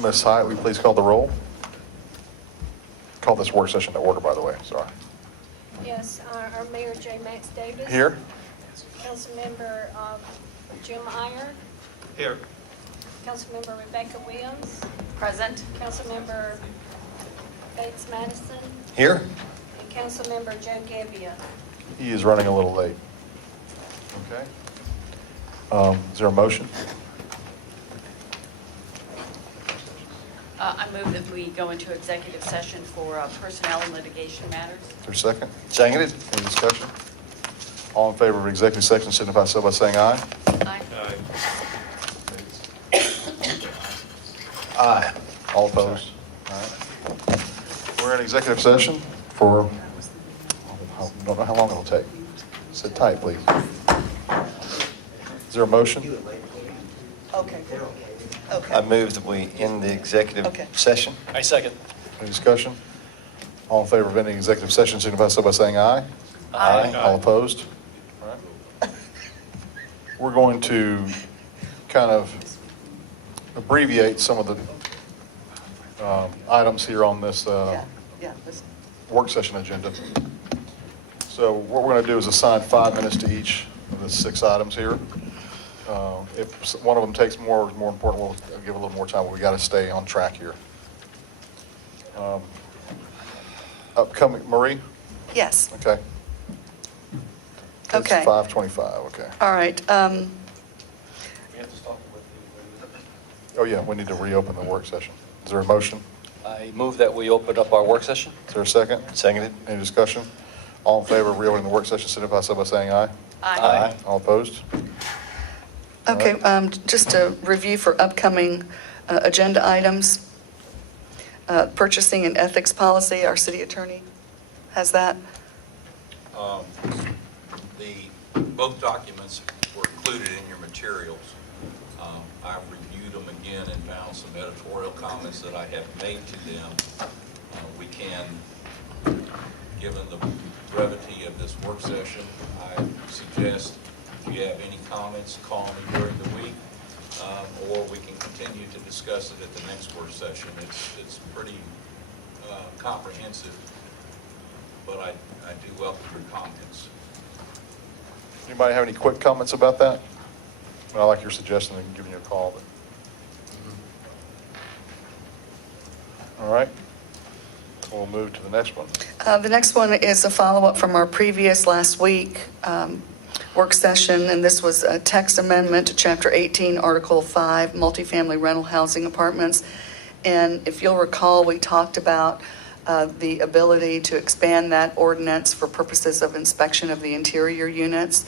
Ms. Hyatt, will you please call the roll? Call this work session to order, by the way, sorry. Yes, our Mayor J. Max Davis. Here? Councilmember Jim Iyer. Here. Councilmember Rebecca Williams. Present. Councilmember Bates Madison. Here. And Councilmember Joe Gebbia. He is running a little late. Okay. Is there a motion? I move that we go into executive session for personnel and litigation matters. Is there a second? Seconded. Any discussion? All in favor of executive session, signify so by saying aye. Aye. Aye. All opposed? All right. We're in executive session for, I don't know how long it'll take. Sit tight, please. Is there a motion? Okay. I move that we end the executive session. I second. Any discussion? All in favor of ending executive session, signify so by saying aye. Aye. All opposed? All right. We're going to kind of abbreviate some of the items here on this work session agenda. So what we're going to do is assign 5 minutes to each of the 6 items here. If one of them takes more, or is more important, we'll give a little more time, but we got to stay on track here. Upcoming, Marie? Yes. Okay. Okay. It's 5:25, okay. All right. We have to stop with Oh, yeah, we need to reopen the work session. Is there a motion? I move that we open up our work session. Is there a second? Seconded. Any discussion? All in favor of reopening the work session, signify so by saying aye. Aye. All opposed? Okay, just a review for upcoming agenda items. Purchasing and ethics policy, our city attorney has that. Both documents were included in your materials. I've reviewed them again and found some editorial comments that I have made to them. We can, given the brevity of this work session, I suggest if you have any comments, call me during the week, or we can continue to discuss it at the next work session. It's pretty comprehensive, but I do welcome your comments. Anybody have any quick comments about that? I like your suggestion of giving you a call. But... All right. We'll move to the next one. The next one is a follow-up from our previous last week work session, and this was a text amendment to Chapter 18, Article 5, multifamily rental housing apartments. And if you'll recall, we talked about the ability to expand that ordinance for purposes of inspection of the interior units.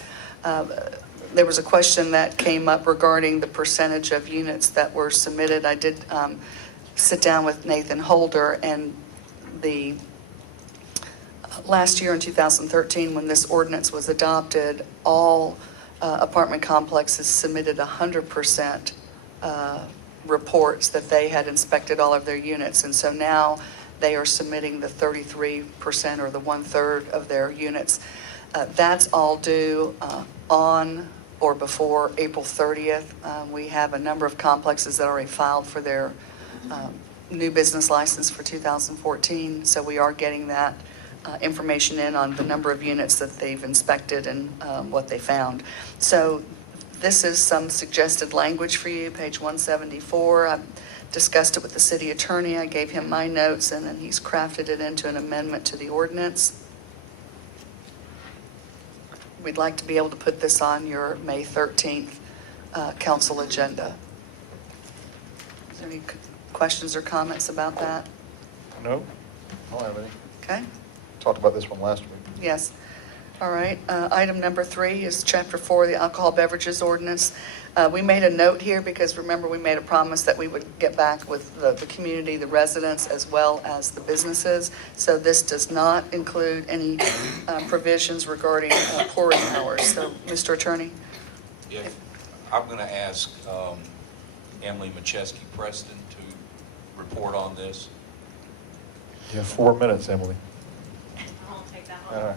There was a question that came up regarding the percentage of units that were submitted. I did sit down with Nathan Holder, and the last year in 2013, when this ordinance was adopted, all apartment complexes submitted 100% reports that they had inspected all of their units. And so now they are submitting the 33% or the 1/3 of their units. That's all due on or before April 30th. We have a number of complexes that already filed for their new business license for 2014. So we are getting that information in on the number of units that they've inspected and what they found. So this is some suggested language for you, page 174. I've discussed it with the city attorney. I gave him my notes, and then he's crafted it into an amendment to the ordinance. We'd like to be able to put this on your May 13th council agenda. Is there any questions or comments about that? No? I don't have any. Okay. Talked about this one last week. Yes. All right. Item number 3 is Chapter 4, the alcohol beverages ordinance. We made a note here because, remember, we made a promise that we would get back with the community, the residents, as well as the businesses. So this does not include any provisions regarding pouring hours. So, Mr. Attorney? Yeah, I'm going to ask Emily Macheski-Preston to report on this. You have 4 minutes, Emily. I'll take that All one. right.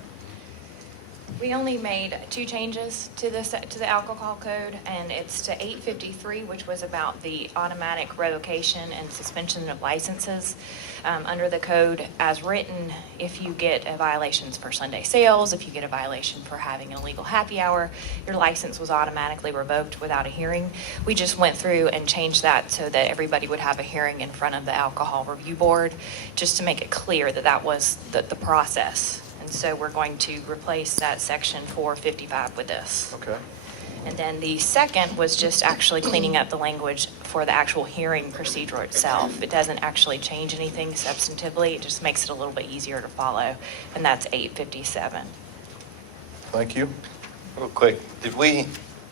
We only made 2 changes to the alcohol code, and it's to 853, which was about the automatic revocation and suspension of licenses. Under the code as written, if you get a violations for Sunday sales, if you get a violation for having an illegal happy hour, your license was automatically revoked without a hearing. We just went through and changed that so that everybody would have a hearing in front of the Alcohol Review Board, just to make it clear that that was the process. And so we're going to replace that section 455 with this. Okay. And then the second was just actually cleaning up the language for the actual hearing procedure itself. It doesn't actually change anything substantively. It just makes it a little bit easier to follow. And that's 857. Thank you. Real quick, did we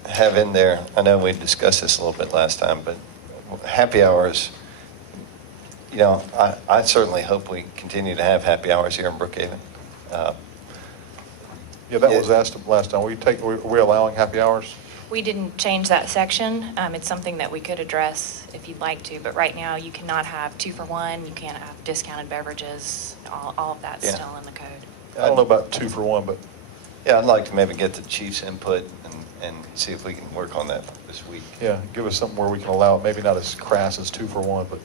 have in there, I know we discussed this a little bit last time, but happy hours, you know, I certainly hope we continue to have happy hours here in Brookhaven. Yeah, that was asked last time. Were we allowing happy hours? We didn't change that section. It's something that we could address if you'd like to, but right now you cannot have 2 for $1. You can't have discounted beverages. All of that's Yeah. still in the code. I don't know about 2 for $1, but Yeah, I'd like to maybe get the chief's input and see if we can work on that this week. yeah, give us something where we can allow it, maybe not as crass as 2 for $1, but,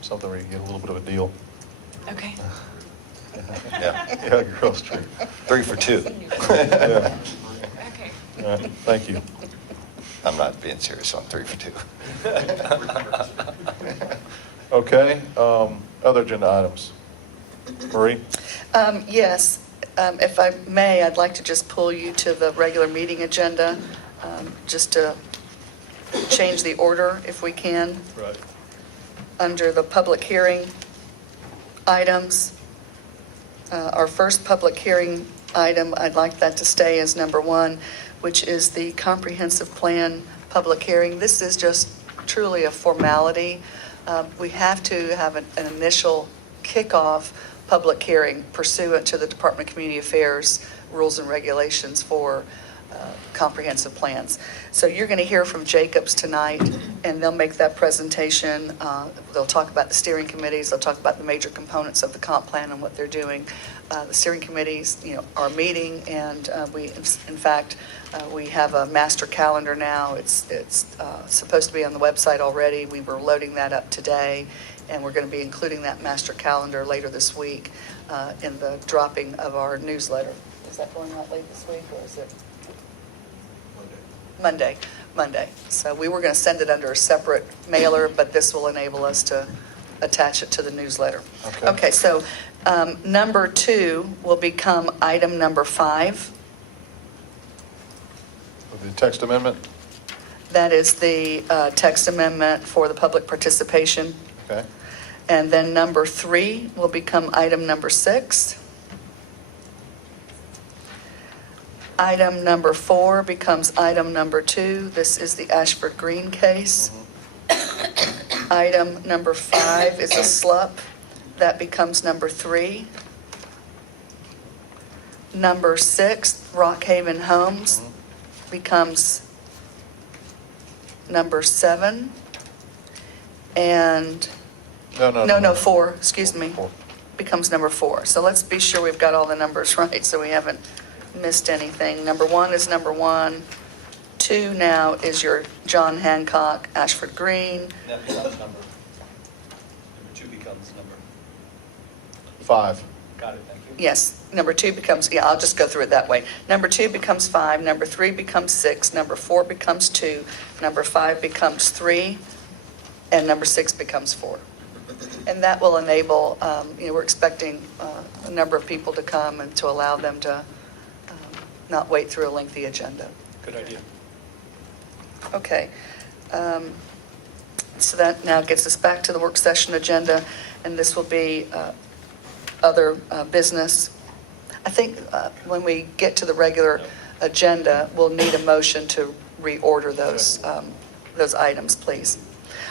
something where you can get a little bit of a deal. Okay. Yeah. Yeah, Grove Street. 3 for 2. Yeah. Okay. All right, thank you. I'm not being serious on 3 for 2. Okay, other agenda items. Marie? Yes, if I may, I'd like to just pull you to the regular meeting agenda, just to change the order if we can. Right. Under the public hearing items, our first public hearing item, I'd like that to stay as number 1, which is the comprehensive plan public hearing. This is just truly a formality. We have to have an initial kickoff public hearing pursuant to the Department of Community Affairs rules and regulations for comprehensive plans. So you're going to hear from Jacobs tonight, and they'll make that presentation. They'll talk about the steering committees. They'll talk about the major components of the comp plan and what they're doing. The steering committees, are meeting, and in fact, we have a master calendar now. It's supposed to be on the website already. We were loading that up today, and we're going to be including that master calendar later this week in the dropping of our newsletter. Is that going out late this week, or is it? Monday. So we were going to send it under a separate mailer, but this will enable us to attach it to the newsletter. Okay, so number 2 will become item number 5. With the text amendment? That is the text amendment for the public participation. Okay. And then number 3 will become item number 6. Item number 4 becomes item number 2. This is the Ashford Green case. Item number 5 is a SLUP. That becomes number 3. Number 6, Brookhaven Homes, becomes number 7. And, no, 4, excuse me, 4. becomes number 4. So let's be sure we've got all the numbers right so we haven't missed anything. Number 1 is number 1. 2 now is your John Hancock, Ashford Green. That becomes number 2 becomes number. 5. Got it, thank you. Yes, number 2 becomes, I'll just go through it that way. Number 2 becomes 5, number 3 becomes 6, number 4 becomes 2, number 5 becomes 3, and number 6 becomes 4. And that will enable, we're expecting a number of people to come and to allow them to not wait through a lengthy agenda. Good idea. Okay. So that now gets us back to the work session agenda, and this will be other business. I think when we get to the regular agenda, we'll need a motion to reorder those items, please.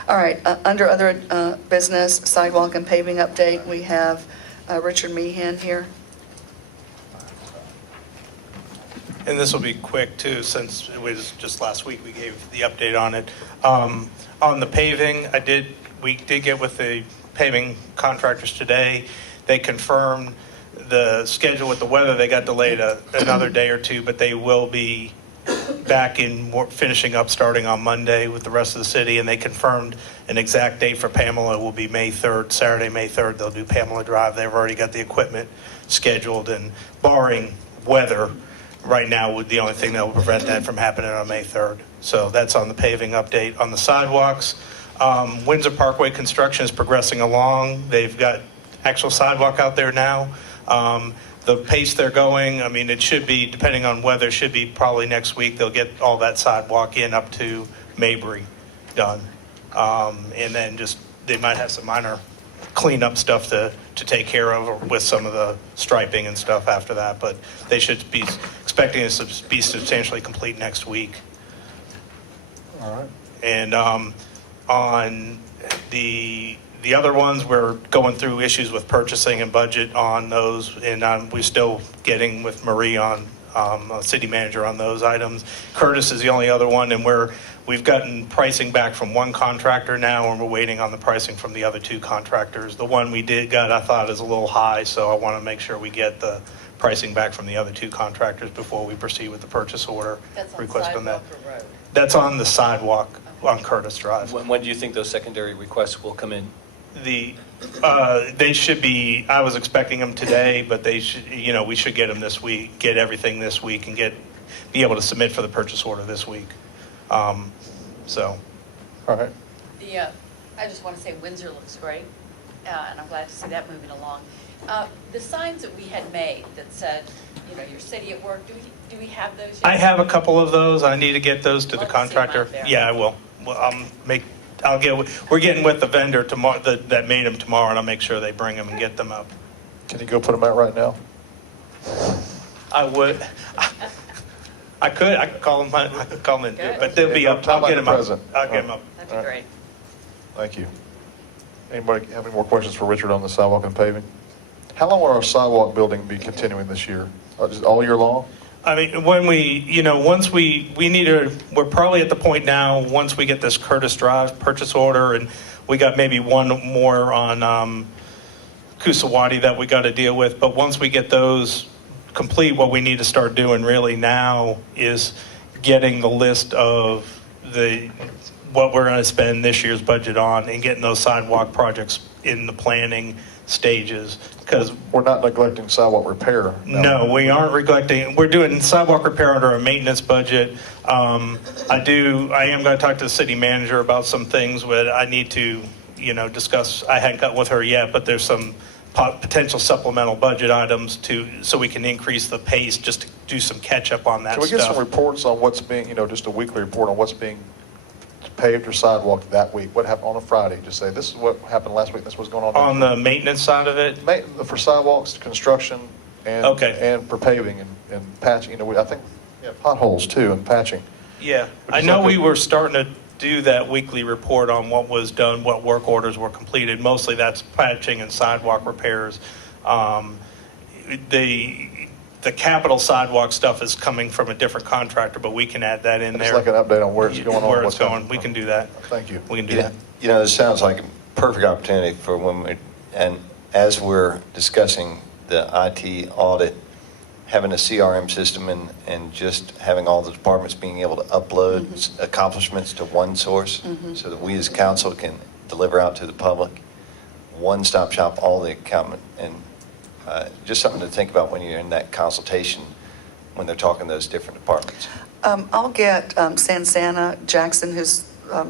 All right, under other business, sidewalk and paving update, we have Richard Meehan here. And this will be quick too, since it was just last week we gave the update on it. On the paving, we did get with the paving contractors today. They confirmed the schedule with the weather, they got delayed another day or two, but they will be back in finishing up starting on Monday with the rest of the city, and they confirmed an exact date for Pamela will be May 3rd, Saturday, May 3rd. They'll do Pamela Drive. They've already got the equipment scheduled, and barring weather, right now would the only thing that will prevent that from happening on May 3rd. So that's on the paving update. On the sidewalks, Windsor Parkway construction is progressing along. They've got actual sidewalk out there now. The pace they're going, I mean, it should be, depending on weather, should be probably next week. They'll get all that sidewalk in up to Mabry done. And then just, they might have some minor cleanup stuff to take care of with some of the striping and stuff after that. But they should be expecting it to be substantially complete next week. All right. And on the other ones, we're going through issues with purchasing and budget on those, and we're still getting with Marie on city manager on those items. Curtis is the only other one, and we've gotten pricing back from one contractor now, and we're waiting on the pricing from the other two contractors. The one we got, I thought, is a little high, so I want to make sure we get the pricing back from the other two contractors before we proceed with the purchase order. That's on request on that. sidewalk or road? That's on the sidewalk on Curtis Drive. When do you think those secondary requests will come in? They should be, I was expecting them today, but they should, we should get them this week, get everything this week, and be able to submit for the purchase order this week. So. All right. I just want to say Windsor looks great, and I'm glad to see that moving along. The signs that we had made that said, your city at work, do we have those yet? I have a couple of those. I need to get those to the Let's see 'em contractor. out there. Yeah, I will. Well, we're getting with the vendor tomorrow that made them tomorrow, and I'll make sure they bring them and get them up. Can you go put them out right now? I would. I could call them. I could call them and do it, but they'll be Yeah, up. time I'll get like them the up. present. I'll get them up. That'd be All right. great. Thank you. Anybody have any more questions for Richard on the sidewalk and paving? How long will our sidewalk building be continuing this year? Just all year long? I mean, when once we need to, we're probably at the point now, once we get this Curtis Drive purchase order, and we got maybe one more on Kusawati that we got to deal with, but once we get those complete, what we need to start doing really now is getting the list of what we're going to spend this year's budget on and getting those sidewalk projects in the planning stages, because We're not neglecting sidewalk repair. no, we aren't neglecting. We're doing sidewalk repair under a maintenance budget. I am going to talk to the city manager about some things that I need to, discuss. I hadn't got with her yet, but there's some potential supplemental budget items so we can increase the pace just to do some catch up on that Can we stuff. get some reports on what's being, just a weekly report on what's being paved or sidewalked that week? What happened on a Friday? Just say, this is what happened last week, this is what's going on. On the maintenance side of it, For sidewalks, construction, and Okay. and for paving and patching, I think, potholes too, and patching. yeah. But I it's know like we were starting to do that weekly report on what was done, what work orders were completed. Mostly that's patching and sidewalk repairs. The capital sidewalk stuff is coming from a different contractor, but we can add that in there. Just like an update on where it's going on. Where what's it's going. happening. We can do that. Thank you. We can do Yeah, that. this sounds like a perfect opportunity for and as we're discussing the IT audit, having a CRM system and just having all the departments being able to upload accomplishments to one source so that we as council can deliver out to the public, one-stop shop, all the accountment, and just something to think about when you're in that consultation, when they're talking to those different departments. I'll get Sansana Jackson, who's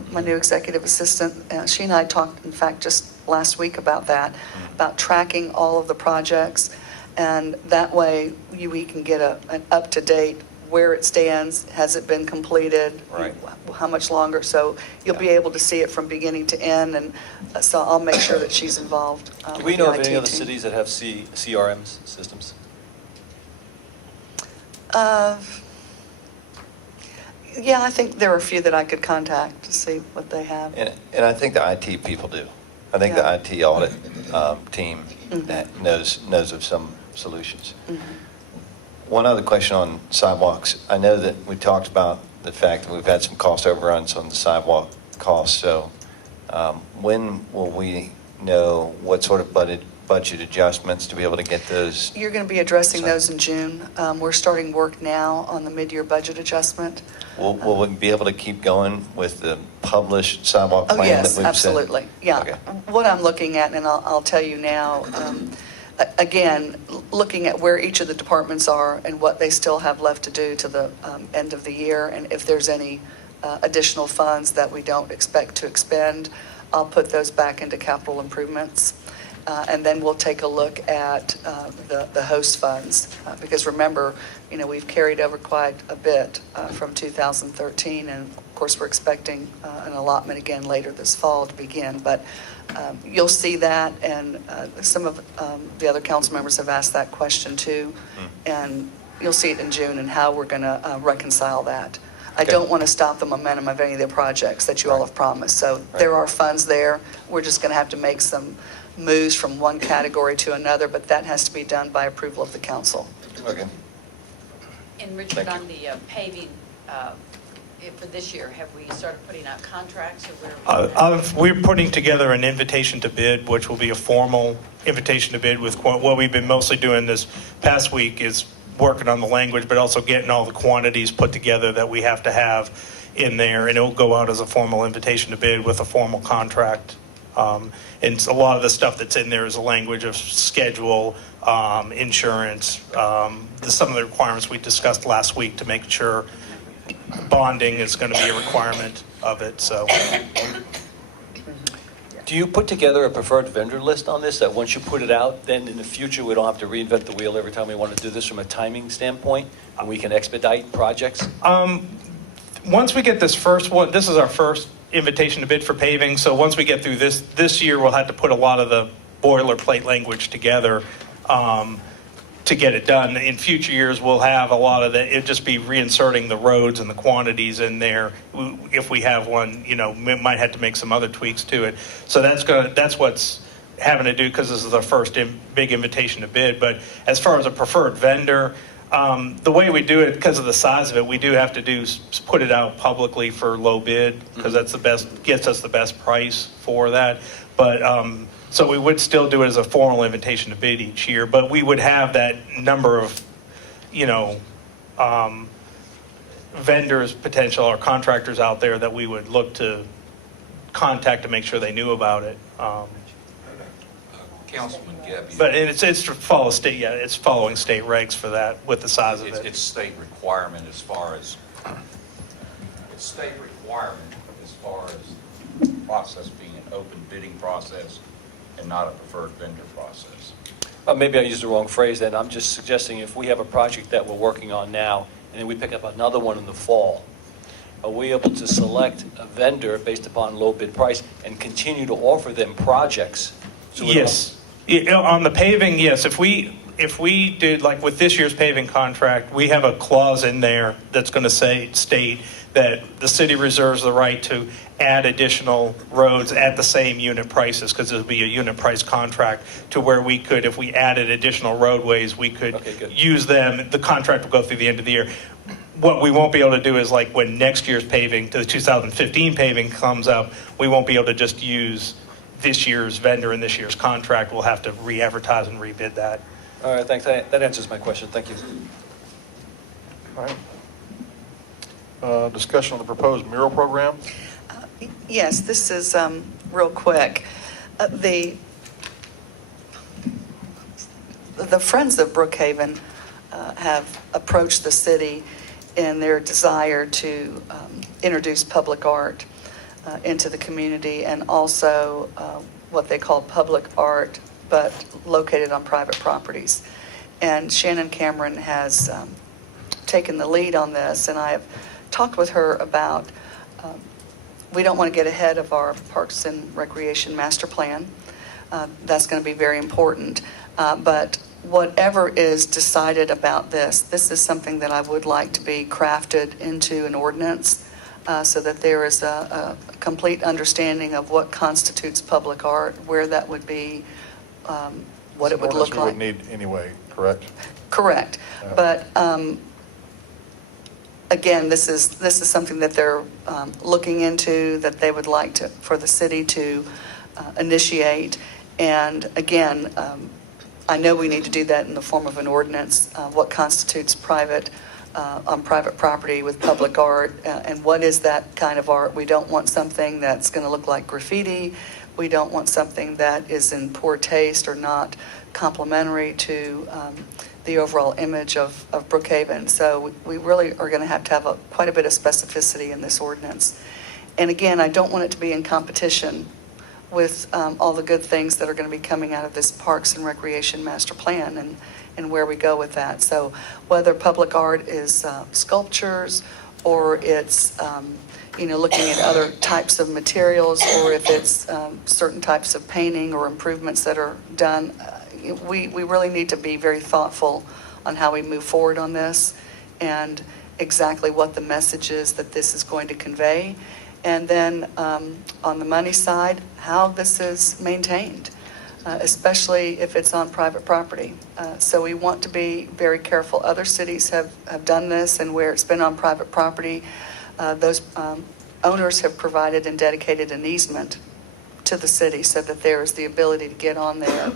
my new executive assistant. She and I talked, in fact, just last week about that, about tracking all of the projects. And that way we can get an up-to-date where it stands, has it been completed? Right. How much longer? So you'll be able to see it from beginning to end. And so I'll make sure that she's involved. Do we with know the of any IT other team. cities that have CRM systems? Yeah, I think there are a few that I could contact to see what they have. And I think the IT people do. I think Yeah. the IT audit team that knows of some solutions. One other question on sidewalks. I know that we talked about the fact that we've had some cost overruns on the sidewalk costs. So when will we know what sort of budget adjustments to be able to get those? You're going to be addressing Sorry. those in June. We're starting work now on the mid-year budget adjustment. Will we be able to keep going with the published sidewalk Oh, plan that we've yes, said? absolutely. Yeah. Okay. What I'm looking at, and I'll tell you now, again, looking at where each of the departments are and what they still have left to do to the end of the year, and if there's any additional funds that we don't expect to expend, I'll put those back into capital improvements. And then we'll take a look at the host funds, because remember, we've carried over quite a bit from 2013, and of course, we're expecting an allotment again later this fall to begin. But you'll see that, and some of the other council members have asked that question too, and you'll see it in June and how we're going to reconcile that. I Okay. don't want to stop the momentum of any of the projects that you all have promised. So there are funds there. We're just going to have to make some moves from one category to another, but that has to be done by approval of the council. Okay. And Richard, Thank you. on the paving, for this year, have we started putting out contracts or where? We're putting together an invitation to bid, which will be a formal invitation to bid with what we've been mostly doing this past week is working on the language, but also getting all the quantities put together that we have to have in there, and it'll go out as a formal invitation to bid with a formal contract. And a lot of the stuff that's in there is a language of schedule, insurance, some of the requirements we discussed last week to make sure bonding is going to be a requirement of it, so. Do you put together a preferred vendor list on this, that once you put it out, then in the future, we don't have to reinvent the wheel every time we want to do this from a timing standpoint, and we can expedite projects? Once we get this first one, this is our first invitation to bid for paving, so once we get through this year, we'll have to put a lot of the boilerplate language together to get it done. In future years, we'll have a lot of it'll just be reinserting the roads and the quantities in there. If we have one, we might have to make some other tweaks to it. So that's what's having to do, because this is our first big invitation to bid. But as far as a preferred vendor, the way we do it, because of the size of it, we do have to put it out publicly for low bid, because that's gets us the best price for that. But so we would still do it as a formal invitation to bid each year, but we would have that number of, vendors, potential or contractors out there that we would look to contact to make sure they knew about it. Councilman Gebbia. But it's to follow state, it's following state regs for that with the size of it. It's state requirement as far as, it's state requirement as far as the process being an open bidding process and not a preferred vendor process. Maybe I used the wrong phrase then. I'm just suggesting if we have a project that we're working on now, and then we pick up another one in the fall, are we able to select a vendor based upon low bid price and continue to offer them projects? So we don't- Yes. On the paving, yes. If we did, like with this year's paving contract, we have a clause in there that's going to state that the city reserves the right to add additional roads at the same unit prices, because it'll be a unit price contract, to where we could, if we added additional roadways, we could Okay, good. use them. The contract will go through the end of the year. What we won't be able to do is, like when next year's paving, the 2015 paving comes up, we won't be able to just use this year's vendor and this year's contract. We'll have to re-advertise and rebid that. All right, thanks. That answers my question. Thank you. All right. Discussion on the proposed mural program. Yes, this is real quick. The Friends of Brookhaven have approached the city in their desire to introduce public art into the community, and also what they call public art, but located on private properties. And Shannon Cameron has taken the lead on this, and I have talked with her about we don't want to get ahead of our Parks and Recreation Master Plan. That's going to be very important. But whatever is decided about this is something that I would like to be crafted into an ordinance, so that there is a complete understanding of what constitutes public art, where that would be, what it would look We like. would need anyway, correct? Correct. Yeah. But again, this is something that they're looking into, that they would like for the city to initiate. And again, I know we need to do that in the form of an ordinance. What constitutes private, on private property with public art, and what is that kind of art? We don't want something that's going to look like graffiti. We don't want something that is in poor taste or not complementary to the overall image of Brookhaven. So we really are going to have quite a bit of specificity in this ordinance. And again, I don't want it to be in competition with all the good things that are going to be coming out of this Parks and Recreation Master Plan and where we go with that. So whether public art is sculptures, or it's looking at other types of materials, or if it's certain types of painting or improvements that are done, we really need to be very thoughtful on how we move forward on this and exactly what the message is that this is going to convey. And then on the money side, how this is maintained, especially if it's on private property. So we want to be very careful. Other cities have done this, and where it's been on private property, those owners have provided and dedicated an easement to the city so that there is the ability to get on there,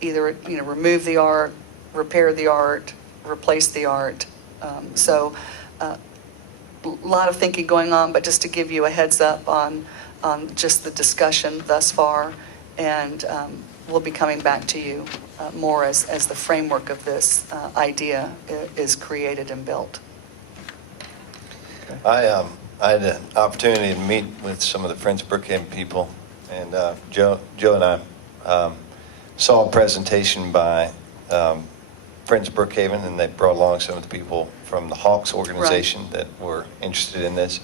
either remove the art, repair the art, replace the art. A lot of thinking going on, but just to give you a heads up on just the discussion thus far, and we'll be coming back to you more as the framework of this idea is created and built. I had an opportunity to meet with some of the Friends of Brookhaven people, and Joe and I saw a presentation by Friends of Brookhaven, and they brought along some of the people from the Hawks organization that were interested in this.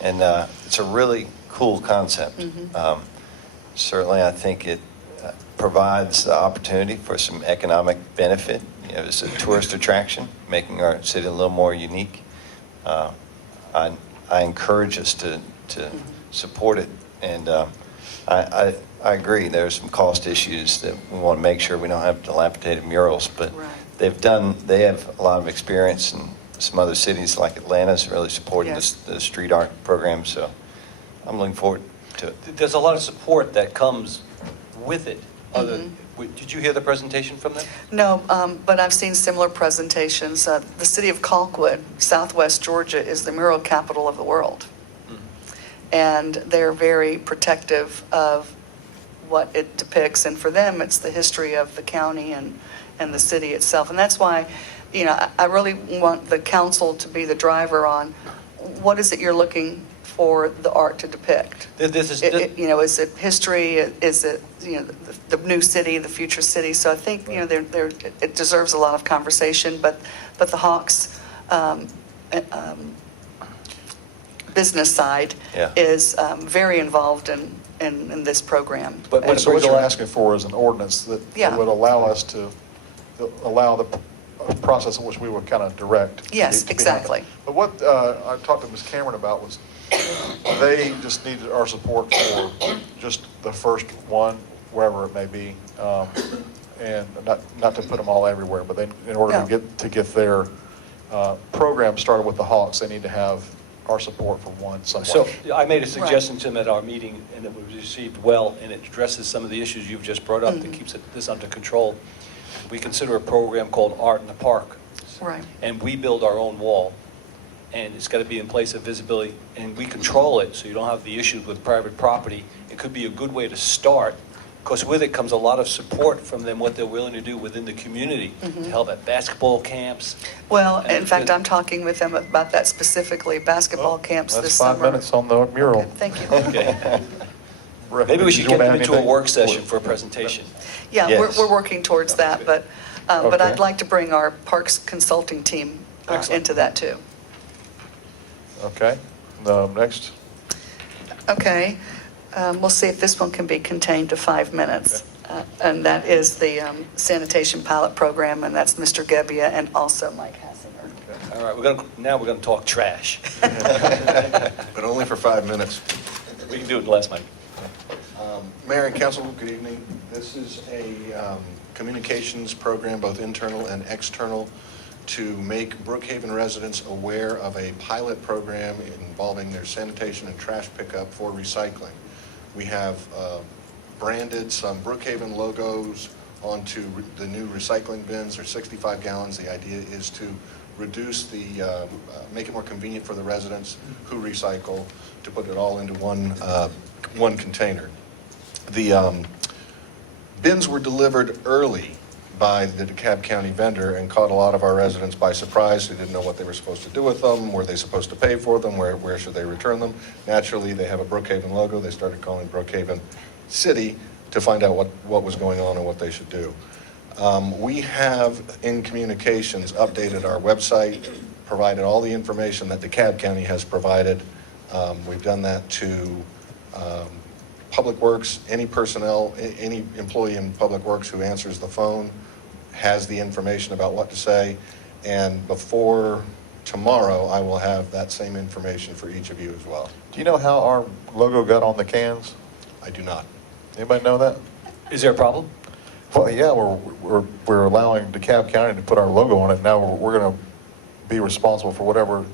And it's a really cool concept. Mm-hmm. Certainly, I think it provides the opportunity for some economic benefit. It's a tourist attraction, making our city a little more unique. I encourage us to support it. And I agree, there's some cost issues that we want to make sure we don't have dilapidated murals, but Right. they have a lot of experience, and some other cities like Atlanta's really supporting Yes. the street art program, so I'm looking forward to it. There's a lot of support that comes with it. Did you hear the presentation from them? No, but I've seen similar presentations. The city of Colquitt, Southwest Georgia, is the mural capital of the world. And they're very protective of what it depicts. And for them, it's the history of the county and the city itself. And that's why, I really want the council to be the driver on what is it you're looking for the art to depict. Is it history? Is it, the new city, the future city? So I think, it deserves a lot of conversation, but the Hawks, business side Yeah. is very involved in this program. But So what you're asking for is an ordinance that Yeah. would allow us to, allow the process in which we would kind of direct. Yes, to be exactly. handled. But what I talked to Ms. Cameron about was, they just needed our support for just the first one, wherever it may be, and not to put them all everywhere, but in order Yeah. to get their program started with the Hawks, they need to have our support for one somewhere. So I made a suggestion to them at our meeting, and it was received well, and it addresses some of the issues you've just brought up that keeps this under control. We consider a program called Art in the Park. Right. And we build our own wall, and it's got to be in place of visibility, and we control it, so you don't have the issues with private property. It could be a good way to start, because with it comes a lot of support from them, what they're willing to do within the community to help at basketball camps. Well, And in fact, I'm talking with them about that specifically, basketball camps this That's summer. 5 minutes on the mural. Okay, thank you. Okay. Rick, Maybe we did should you get wanna them add into a anything? work session for a presentation. Yeah, Yes. we're working towards that, but Okay. I'd like to bring our Parks consulting team Excellent. into that too. Okay, next. Okay, we'll see if this one can be contained to 5 minutes. And that is the sanitation pilot program, and that's Mr. Gebbia and also Mike Hassinger. All right, now we're going to talk trash. But only for 5 minutes. We can do it in less, Mike. Mayor and council, good evening. This is a communications program, both internal and external, to make Brookhaven residents aware of a pilot program involving their sanitation and trash pickup for recycling. We have branded some Brookhaven logos onto the new recycling bins. They're 65 gallons. The idea is to reduce make it more convenient for the residents who recycle to put it all into one container. The bins were delivered early by the DeKalb County vendor and caught a lot of our residents by surprise. They didn't know what they were supposed to do with them. Were they supposed to pay for them? Where should they return them? Naturally, they have a Brookhaven logo. They started calling Brookhaven City to find out what was going on and what they should do. We have, in communications, updated our website, provided all the information that DeKalb County has provided. We've done that to Public Works. Any personnel, any employee in Public Works who answers the phone has the information about what to say. And before tomorrow, I will have that same information for each of you as well. Do you know how our logo got on the cans? I do not. Anybody know that? Is there a problem? Well, yeah, we're allowing DeKalb County to put our logo on it. Now we're going to be responsible for whatever.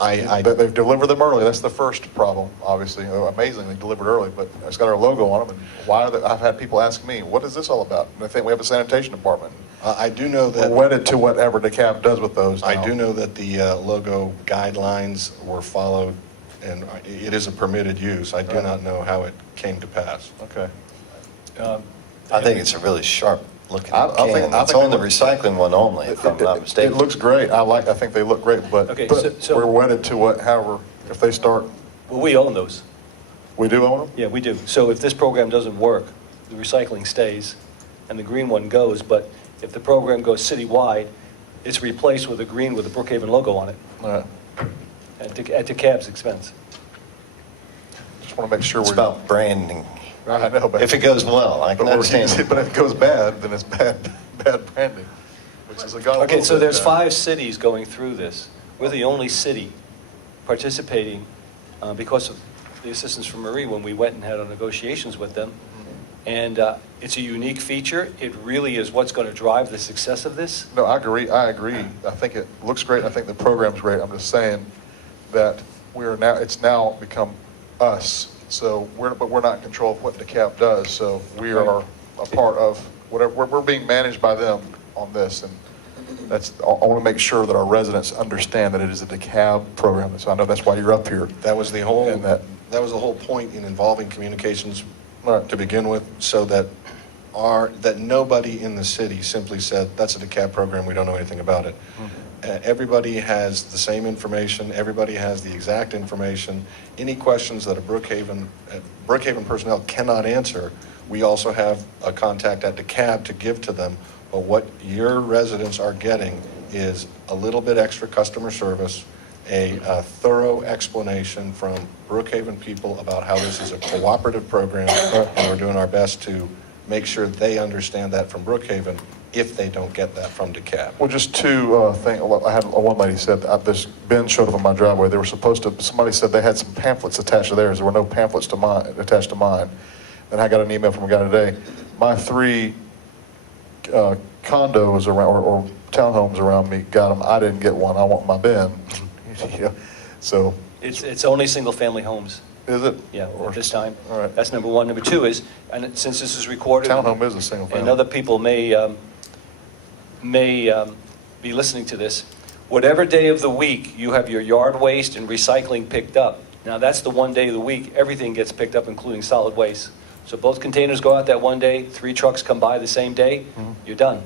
They've delivered them early. That's the first problem, obviously. Amazingly delivered early, but it's got our logo on them. And why I've had people ask me, what is this all about? And I think we have a sanitation department. I do know that we're wedded to whatever DeKalb does with those now. I do know that the logo guidelines were followed, and it is a permitted use. I do not know how it came to pass. Okay. I think it's a really sharp looking I think- can. I It's think on the it looks- recycling one only, if I'm not It mistaken. looks great. I think they look great, but, Okay, but so- we're wedded to however, if they start, Well, we own those. we do own them? Yeah, we do. So if this program doesn't work, the recycling stays and the green one goes, but if the program goes citywide, it's replaced with a green with the Brookhaven logo on it All right. at DeKalb's expense. Just want to make sure It's we're. about branding. I know, but. If it goes well, I can But understand. but if it goes bad, then it's bad branding, which is a god. Okay, so there's 5 cities going through this. We're the only city participating because of the assistance from Marie when we went and had our negotiations with them. And it's a unique feature. It really is what's going to drive the success of this. No, I agree. I think it looks great. I think the program's great. I'm just saying that it's now become us. So we're not in control of what DeKalb does. So we are a part of whatever. We're being managed by them on this, and I want to make sure that our residents understand that it is a DeKalb program. So I know that's why you're up here. That was the whole. And that was the whole point in involving communications Right. to begin with, so that nobody in the city simply said, that's a DeKalb program, we don't know anything about it. Everybody has the same information. Everybody has the exact information. Any questions that a Brookhaven personnel cannot answer, we also have a contact at DeKalb to give to them. But what your residents are getting is a little bit extra customer service, a thorough explanation from Brookhaven people about how this is a cooperative program, and we're doing our best to make sure they understand that from Brookhaven if they don't get that from DeKalb. Well, just two things. I had one lady said this bin showed up in my driveway. They were supposed to. Somebody said they had some pamphlets attached to theirs. There were no pamphlets attached to mine. Then I got an email from a guy today. My 3 condos around or townhomes around me got them. I didn't get one. I want my bin. Yeah. So It's only single-family homes. is it? Yeah, at this time. All right. That's number one. Number two is, and since this is recorded. Townhome is a single family. And other people may be listening to this. Whatever day of the week you have your yard waste and recycling picked up, now that's the one day of the week everything gets picked up, including solid waste. So both containers go out that one day, 3 trucks come by the same day, you're done.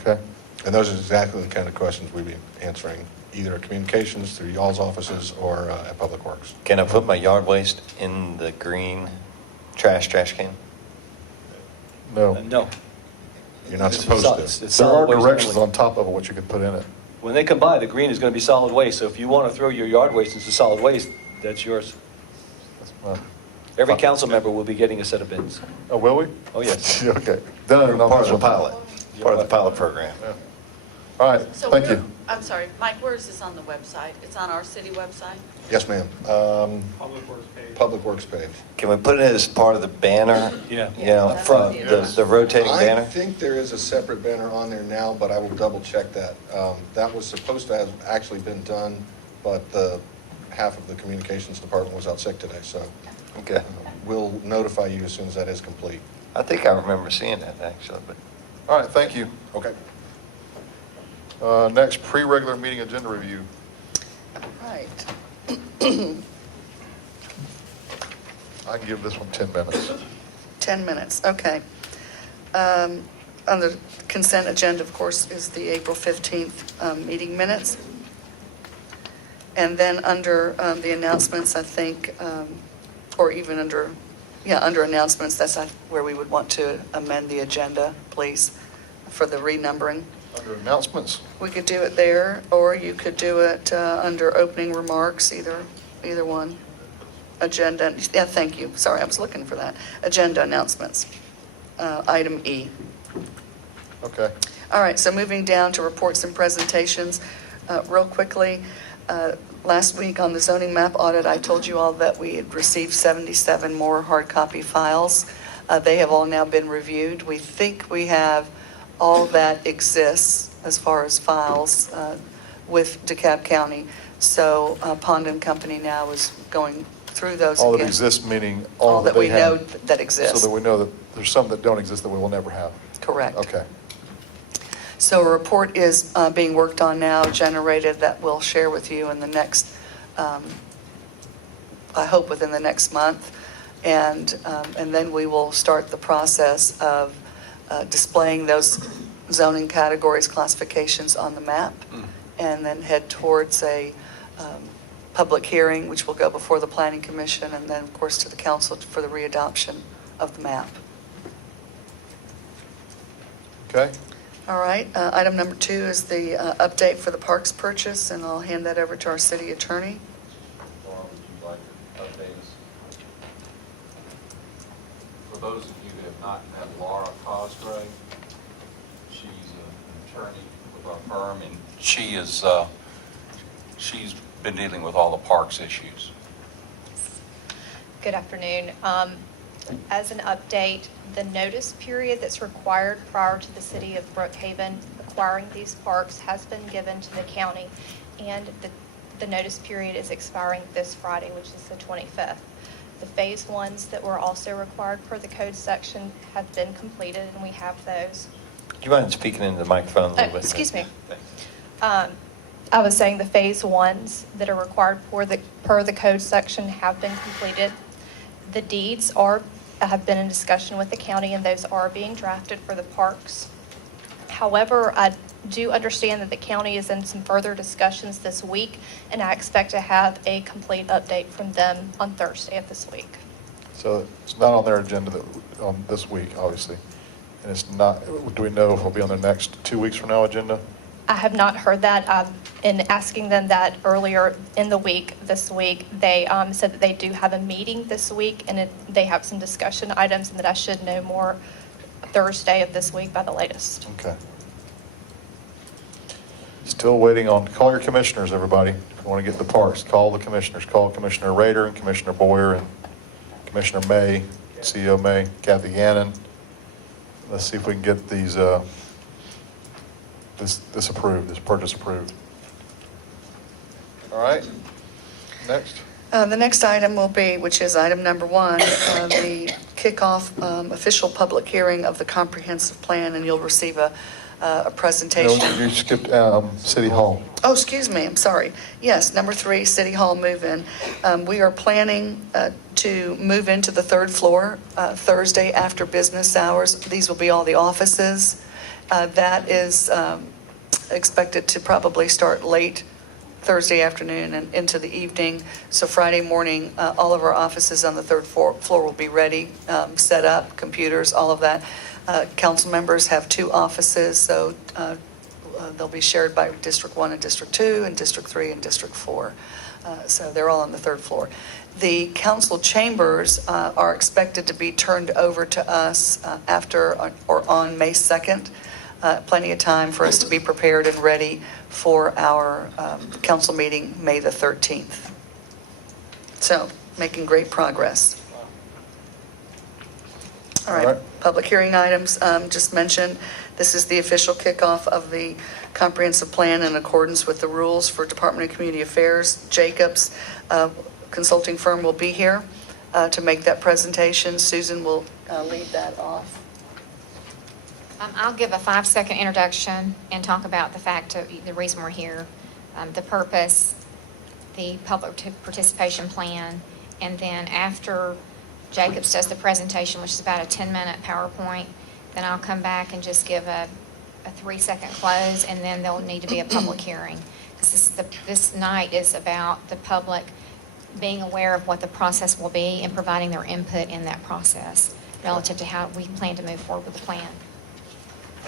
Okay. And those are exactly the kind of questions we'd be answering, either at communications through y'all's offices or at Public Works. Can I put my yard waste in the green trash can? No. No. You're not It's supposed sol- to. it's There solid are waste directions only. on top of it what you can put in it. When they come by, the green is going to be solid waste. So if you want to throw your yard waste into solid waste, that's yours. Every council member will be getting a set of bins. Oh, will we? Oh, yes. Okay. Done. Part of the pilot, part of the pilot program. Yeah. All right, So thank where- you. I'm sorry, Mike, where is this on the website? It's on our city website? Yes, ma'am. Public Works page. Can we put it as part of the banner? Yeah. You know, That's from what the rotating I banner? think there is a separate banner on there now, but I will double check that. That was supposed to have actually been done, but the half of the communications department was out sick today, so Okay. we'll notify you as soon as that is complete. I think I remember seeing that, actually, but All right, thank you. Okay. Next, pre-regular meeting agenda review. Right. I can give this one 10 minutes. 10 minutes, okay. On the consent agenda, of course, is the April 15th meeting minutes. And then under the announcements, I think, or even under announcements, that's where we would want to amend the agenda, please, for the renumbering. Under announcements, We could do it there, or you could do it under opening remarks, either one. Agenda, yeah, thank you. Sorry, I was looking for that. Agenda announcements, item E. okay. All right, so moving down to reports and presentations, real quickly. Last week on the zoning map audit, I told you all that we had received 77 more hard copy files. They have all now been reviewed. We think we have all that exists as far as files with DeKalb County. So Pond and Company now is going through those All that again. exists, meaning All all that that we they know have. that exists. So that we know that there's some that don't exist that we will never have. Correct. Okay. So a report is being worked on now, generated, that we'll share with you in the next, I hope within the next month. And then we will start the process of displaying those zoning categories, classifications on the map, and then head towards a public hearing, which will go before the Planning Commission, and then, of course, to the council for the readoption of the map. Okay. All right, item number 2 is the update for the parks purchase, and I'll hand that over to our city attorney. Laura, would you like to update us? For those of you who have not met Laura Cosgrave, she's an attorney with our firm, and she's been dealing with all the parks issues. Good afternoon. As an update, the notice period that's required prior to the city of Brookhaven acquiring these parks has been given to the county, and the notice period is expiring this Friday, which is the 25th. The phase ones that were also required per the code section have been completed, and we have those. do you mind speaking into the microphone a little bit? Excuse me. Thanks. I was saying the phase ones that are required per the code section have been completed. The deeds have been in discussion with the county, and those are being drafted for the parks. However, I do understand that the county is in some further discussions this week, and I expect to have a complete update from them on Thursday of this week. So it's not on their agenda on this week, obviously. And it's not, do we know if it'll be on their next 2 weeks from now agenda? I have not heard that. In asking them that earlier in the week, this week, they said that they do have a meeting this week, and they have some discussion items, and that I should know more Thursday of this week by the latest. Okay. Still waiting on, call your commissioners, everybody. If you want to get the parks, call the commissioners. Call Commissioner Rader and Commissioner Boyer and Commissioner May, CEO May, Kathy Gannon. Let's see if we can get these, this approved, this purchase approved. All right, next. The next item will be, which is item number 1, the kickoff official public hearing of the comprehensive plan, and you'll receive a presentation. No, you skipped City Hall. Oh, excuse me, I'm sorry. Yes, number 3, City Hall move-in. We are planning to move into the 3rd floor Thursday after business hours. These will be all the offices. That is expected to probably start late Thursday afternoon and into the evening. So Friday morning, all of our offices on the 3rd floor will be ready, set up, computers, all of that. Council members have 2 offices, so they'll be shared by District 1 and District 2 and District 3 and District 4. So they're all on the 3rd floor. The council chambers are expected to be turned over to us after or on May 2nd. Plenty of time for us to be prepared and ready for our council meeting, May the 13th. So, making great progress. All All right, right. public hearing items, just mentioned, this is the official kickoff of the comprehensive plan in accordance with the rules for Department of Community Affairs. Jacobs Consulting Firm will be here to make that presentation. Susan will lead that off. I'll give a 5-second introduction and talk about the fact of the reason we're here, the purpose, the public participation plan, and then after Jacobs does the presentation, which is about a 10-minute PowerPoint, then I'll come back and just give a 3-second close, and then there'll need to be a public hearing. This night is about the public being aware of what the process will be and providing their input in that process relative to how we plan to move forward with the plan.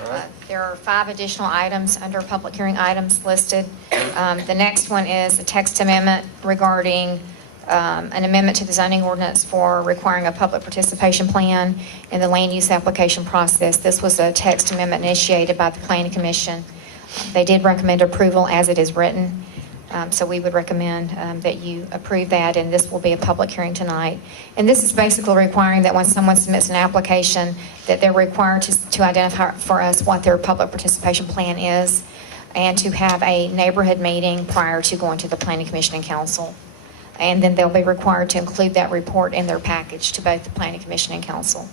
All right. There are 5 additional items under public hearing items listed. The next one is a text amendment regarding an amendment to the zoning ordinance for requiring a public participation plan in the land use application process. This was a text amendment initiated by the Planning Commission. They did recommend approval as it is written. So we would recommend that you approve that, and this will be a public hearing tonight. And this is basically requiring that when someone submits an application, that they're required to identify for us what their public participation plan is, and to have a neighborhood meeting prior to going to the Planning Commission and Council. And then they'll be required to include that report in their package to both the Planning Commission and Council.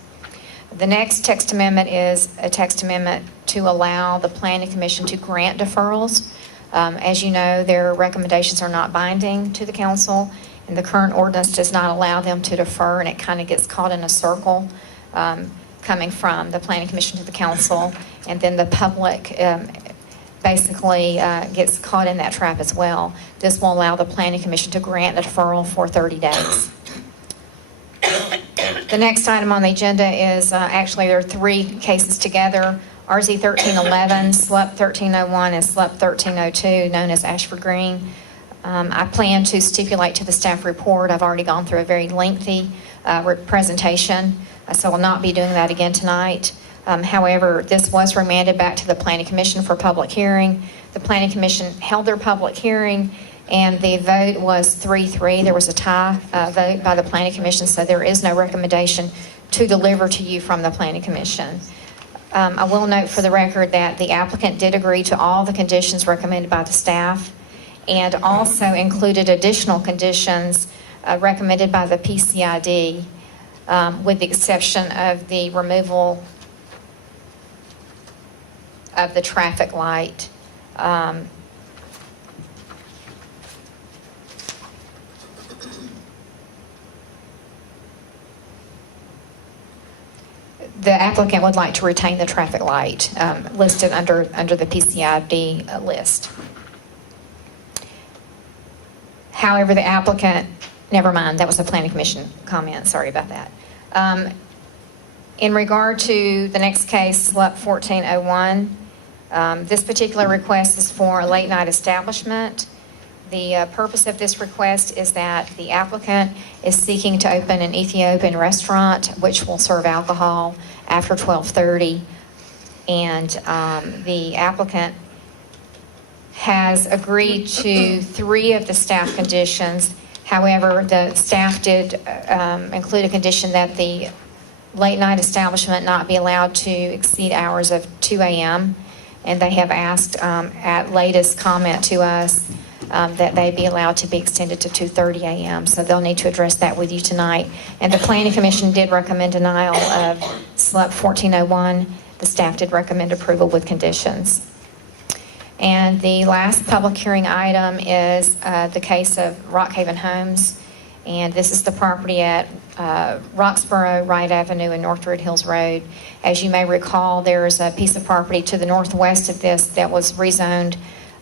The next text amendment is a text amendment to allow the Planning Commission to grant deferrals. As you know, their recommendations are not binding to the council, and the current ordinance does not allow them to defer, and it kind of gets caught in a circle coming from the Planning Commission to the council, and then the public basically gets caught in that trap as well. This will allow the Planning Commission to grant a deferral for 30 days. The next item on the agenda is actually there are 3 cases together. RZ 1311, SLUP 1301, and SLUP 1302, known as Ashford Green. I plan to stipulate to the staff report. I've already gone through a very lengthy presentation, so I'll not be doing that again tonight. However, this was remanded back to the Planning Commission for public hearing. The Planning Commission held their public hearing, and the vote was 3-3. There was a tie vote by the Planning Commission, so there is no recommendation to deliver to you from the Planning Commission. I will note for the record that the applicant did agree to all the conditions recommended by the staff, and also included additional conditions recommended by the PCID, with the exception of the removal of the traffic light. The applicant would like to retain the traffic light listed under the PCID list. However, the applicant, never mind, that was a Planning Commission comment, sorry about that. In regard to the next case, SLUP 1401, this particular request is for a late night establishment. The purpose of this request is that the applicant is seeking to open an Ethiopian restaurant which will serve alcohol after 12:30, and the applicant has agreed to 3 of the staff conditions. However, the staff did include a condition that the late night establishment not be allowed to exceed hours of 2 a.m., and they have asked at latest comment to us that they be allowed to be extended to 2:30 a.m. So they'll need to address that with you tonight. And the Planning Commission did recommend denial of SLUP 1401. The staff did recommend approval with conditions. And the last public hearing item is the case of Brookhaven Homes. And this is the property at Roxborough, Wright Avenue, and North Druid Hills Road. As you may recall, there's a piece of property to the northwest of this that was rezoned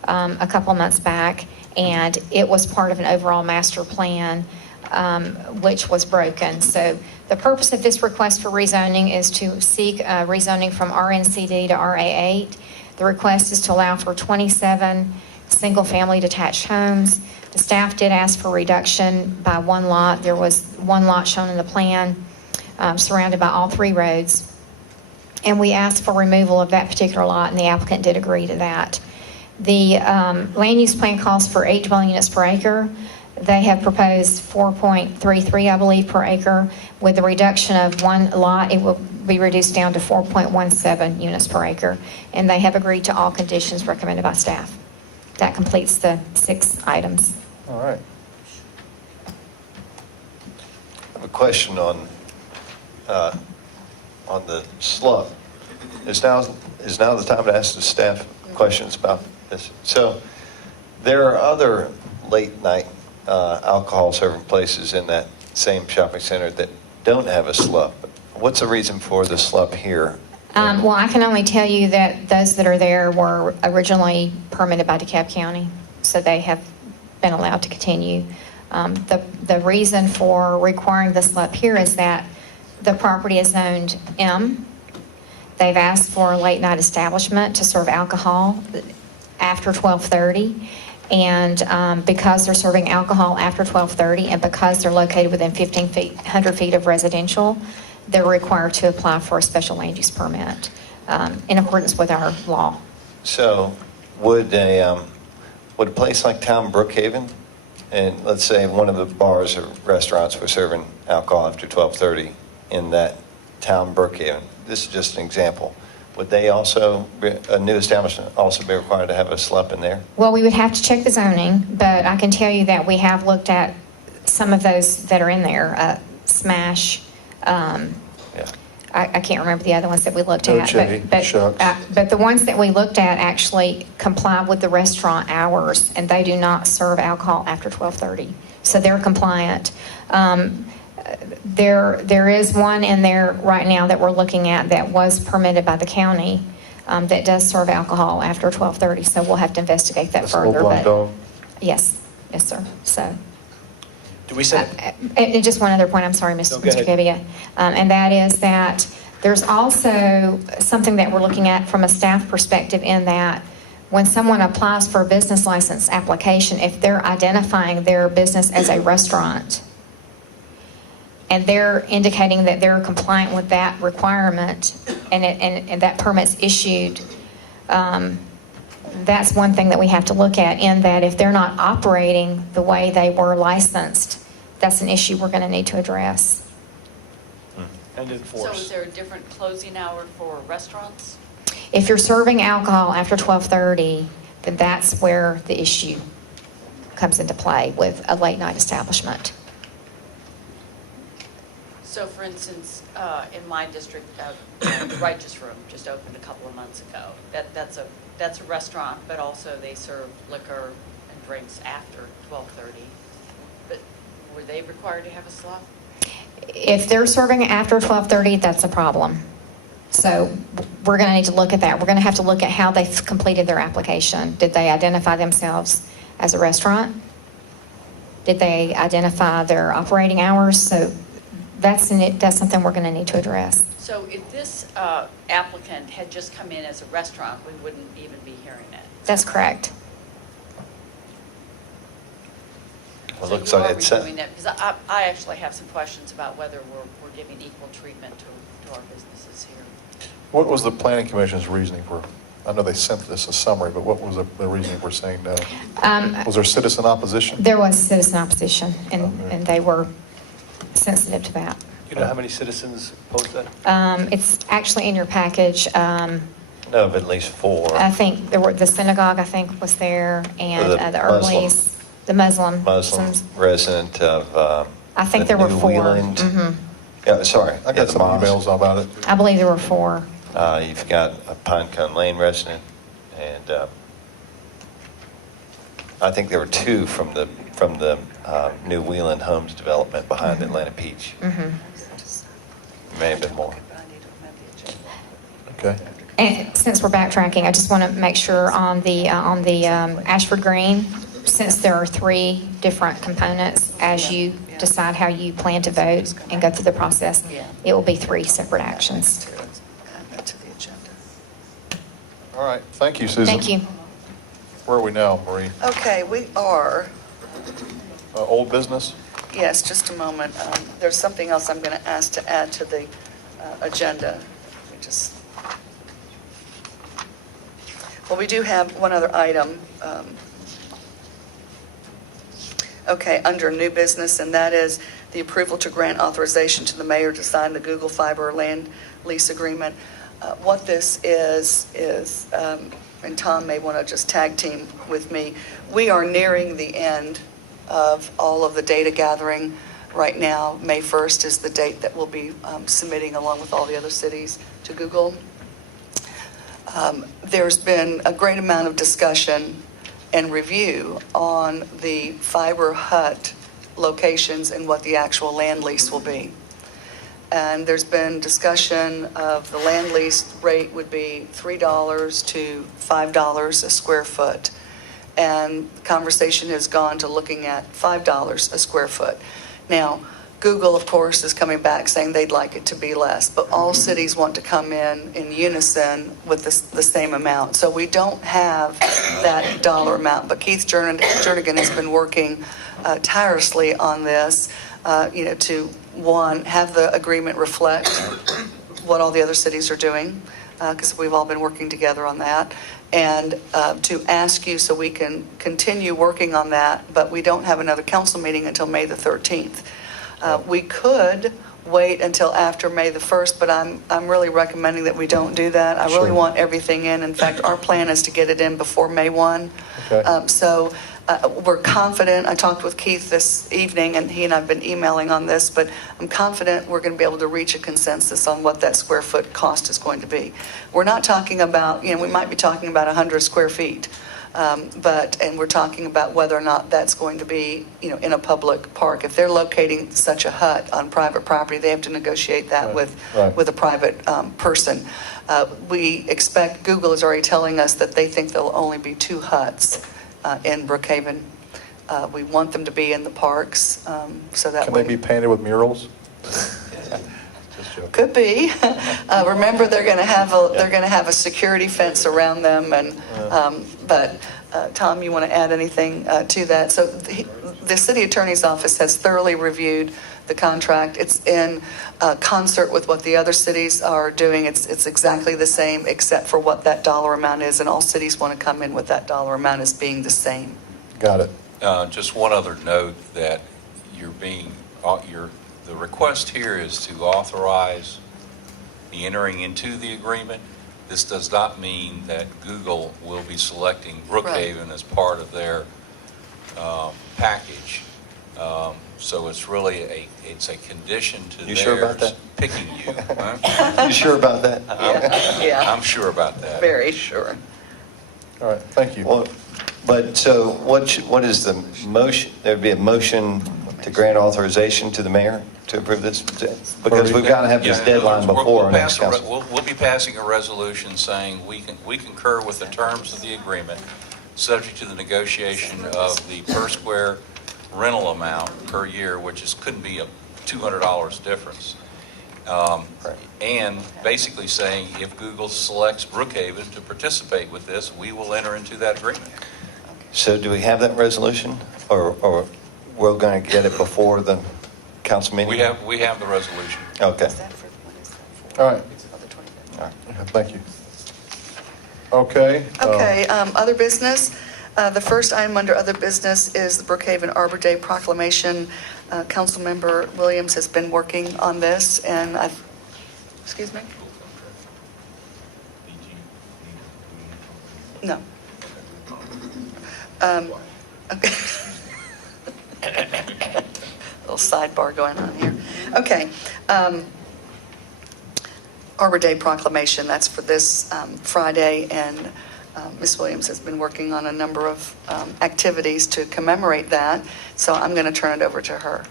a couple months back, and it was part of an overall master plan which was broken. So the purpose of this request for rezoning is to seek rezoning from RNCD to RA8. The request is to allow for 27 single-family detached homes. The staff did ask for reduction by 1 lot. There was 1 lot shown in the plan surrounded by all 3 roads. And we asked for removal of that particular lot, and the applicant did agree to that. The land use plan calls for 8 dwelling units per acre. They have proposed 4.33, I believe, per acre. With the reduction of 1 lot, it will be reduced down to 4.17 units per acre, and they have agreed to all conditions recommended by staff. That completes the 6 items. All right. I have a question on the SLUP. Is now the time to ask the staff questions about this? So there are other late-night alcohol serving places in that same shopping center that don't have a SLUP. What's the reason for the SLUP here? Well, I can only tell you that those that are there were originally permitted by DeKalb County, so they have been allowed to continue. The reason for requiring the SLUP here is that the property is zoned M. They've asked for a late-night establishment to serve alcohol after 12:30. And because they're serving alcohol after 12:30 and because they're located within 1,500 feet of residential, they're required to apply for a special land use permit in accordance with our law. So would a place like town Brookhaven, and let's say one of the bars or restaurants were serving alcohol after 12:30 in that town Brookhaven, this is just an example, would they also, a new establishment also be required to have a SLUP in there? Well, we would have to check the zoning, but I can tell you that we have looked at some of those that are in there, Smash. Yeah. I can't remember the other ones that we looked No at. Chitty, Shucks. But the ones that we looked at actually comply with the restaurant hours, and they do not serve alcohol after 12:30. So they're compliant. There is one in there right now that we're looking at that was permitted by the county that does serve alcohol after 12:30. So we'll have to investigate that That's a little further. black dog. Yes, sir. So. Do we send it? And just one other point, I'm sorry, No, Mr. go ahead. Kavia, and that is that there's also something that we're looking at from a staff perspective in that when someone applies for a business license application, if they're identifying their business as a restaurant and they're indicating that they're compliant with that requirement and that permit's issued, that's one thing that we have to look at in that if they're not operating the way they were licensed, that's an issue we're going to need to address. And So enforce. is there a different closing hour for restaurants? If you're serving alcohol after 12:30, then that's where the issue comes into play with a late night establishment. So for instance, in my district, the Righteous Room just opened a couple of months ago. That's a restaurant, but also they serve liquor and drinks after 12:30. But were they required to have a SLUP? If they're serving after 12:30, that's a problem. So we're going to need to look at that. We're going to have to look at how they've completed their application. Did they identify themselves as a restaurant? Did they identify their operating hours? So that's something we're going to need to address. So if this applicant had just come in as a restaurant, we wouldn't even be hearing it? That's correct. Well, So looks you like are it's reviewing that? Because I actually have some questions about whether we're giving equal treatment to our businesses here. What was the planning commission's reasoning for, I know they sent this a summary, but what was the reasoning for saying no? Was there citizen opposition? There was citizen opposition, Okay. and they were sensitive to that. You know how many citizens opposed that? It's actually in your package. No, of at least 4. I think there were, the synagogue, I think, was there, and The the Muslim- Earleys, the Muslim. Muslim resident of I think the there were New 4. Wheeland. Mhm. Yeah, sorry. I got some emails about it. I believe there were 4. You've got a Pinecone Lane resident, and I think there were 2 from the New Wheeland Homes development behind Atlanta Peach. Mhm. May have been more. Okay. And since we're backtracking, I just want to make sure on the Ashford Green, since there are 3 different components, as you decide how you plan to vote and go through the process, it will be 3 separate actions. Add that to the agenda. All right. Thank you, Susan. Thank you. Where are we now, Marie? Okay, we are, Old business? yes, just a moment. There's something else I'm going to ask to add to the agenda. Well, we do have one other item. Okay, under new business, and that is the approval to grant authorization to the mayor to sign the Google Fiber land lease agreement. What this is, and Tom may want to just tag team with me, we are nearing the end of all of the data gathering right now. May 1st is the date that we'll be submitting along with all the other cities to Google. There's been a great amount of discussion and review on the fiber hut locations and what the actual land lease will be. And there's been discussion of the land lease rate would be $3 to $5 a square foot. And the conversation has gone to looking at $5 a square foot. Now, Google, of course, is coming back saying they'd like it to be less, but all cities want to come in unison with the same amount. So we don't have that dollar amount, but Keith Jernigan has been working tirelessly on this, to, one, have the agreement reflect what all the other cities are doing, because we've all been working together on that, and to ask you so we can continue working on that, but we don't have another council meeting until May the 13th. We could wait until after May the 1st, but I'm really recommending that we don't do that. I really Sure. want everything in. In fact, our plan is to get it in before May 1. Okay. So we're confident. I talked with Keith this evening, and he and I have been emailing on this, but I'm confident we're going to be able to reach a consensus on what that square foot cost is going to be. We're not talking about, we might be talking about 100 square feet. And we're talking about whether or not that's going to be, in a public park. If they're locating such a hut on private property, they have to negotiate that Right. with a private person. We expect, Google is already telling us that they think there'll only be 2 huts in Brookhaven. We want them to be in the parks, so that Can way. they be painted with murals? Just joking. Could be. Remember, they're going to have a security fence around them, but Tom, you want to add anything to that? So the city attorney's office has thoroughly reviewed the contract. It's in concert with what the other cities are doing. It's exactly the same, except for what that dollar amount is, and all cities want to come in with that dollar amount as being the same. Got it. Just one other note that the request here is to authorize the entering into the agreement. This does not mean that Google will be selecting Brookhaven as part of their package. So it's really a condition to You sure about theirs that? picking you. Huh? You sure about that? Yeah. I'm sure about that. Very sure. All right, thank you. Well, but so what is the motion? There'd be a motion to grant authorization to the mayor to approve this? Because we've got to have this Yeah, deadline we'll before our pass next council. We'll be passing a resolution saying we concur with the terms of the agreement, subject to the negotiation of the per square rental amount per year, which couldn't be a $200 difference. And basically saying if Google selects Brookhaven to participate with this, we will enter into that agreement. So do we have that resolution, or we're going to get it before the council meeting? We have the resolution. Okay. All right, Oh, the 25th. All right. thank you. Okay. Okay, other business. The first item under other business is the Brookhaven Arbor Day proclamation. Councilmember Williams has been working on this, and excuse me? No. Okay. Little sidebar going on here. Okay. Arbor Day proclamation, that's for this Friday, and Ms. Williams has been working on a number of activities to commemorate that, so I'm going to turn it over to her